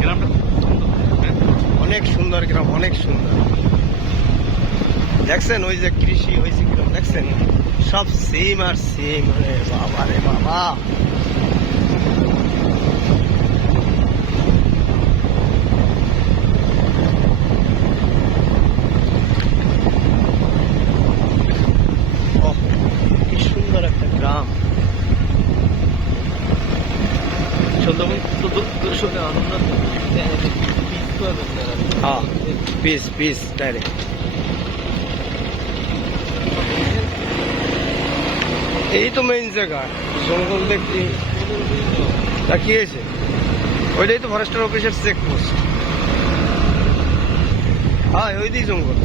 গ্রামটা অনেক সুন্দর গ্রাম, অনেক সুন্দর। দেখছেন ওই যে কৃষি হয়েছে কিরম, দেখছেন সব সিম আর সিম। রে বাবা রে বাবা, ওহ, কি সুন্দর একটা গ্রাম। হ্যাঁ, পিস পিস ডাইরেক্ট। এই তো মেইন জায়গা, জঙ্গল দেখছি। তা কি হয়েছে? ওইটাই তো ফরেস্টার অফিসের চেকপোস্ট। হ্যাঁ, ওই দিই জঙ্গল।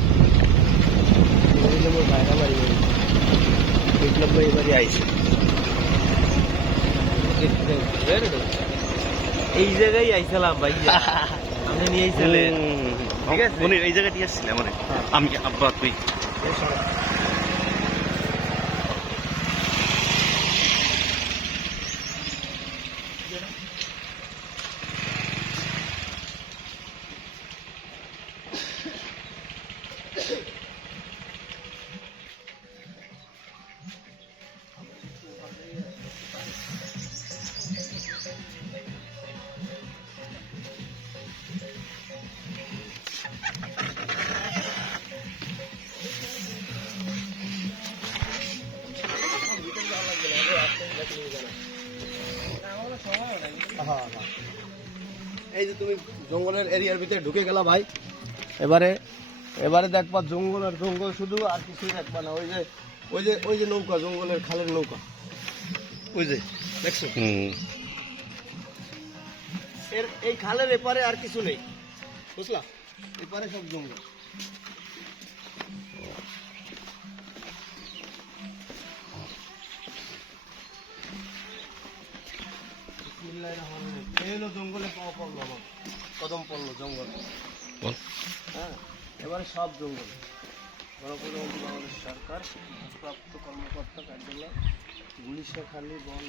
বিপ্লব ভাই এবারে আইছে। এই জায়গায় আইছিলাম ভাই, আমি নিয়ে আইছিলেন। ঠিক আছে, মনির এই জায়গায় দিয়ে আসছিলাম মানে আমি আব্বা তুই হ্যাঁ, হ্যাঁ। এই যে তুমি জঙ্গলের এরিয়ার ভিতরে ঢুকে গেলা ভাই। এবারে এবারে দেখবা জঙ্গল আর জঙ্গল, শুধু আর কিছুই দেখবা না। ওই যে নৌকা, জঙ্গলের খালের নৌকা, ওই যে দেখছো। এই খালের এপারে আর কিছু নেই, বুঝলা? এপারে সব জঙ্গল। এই হলো জঙ্গলে পাওয়া পড়লো আমার, কদম পড়লো জঙ্গল। হ্যাঁ, এবারে সব জঙ্গল। গণপ্রজাতন্ত্রী বাংলাদেশ সরকার প্রাপ্ত কর্মকর্তা কার্যালয়, গুলিশাখালী বন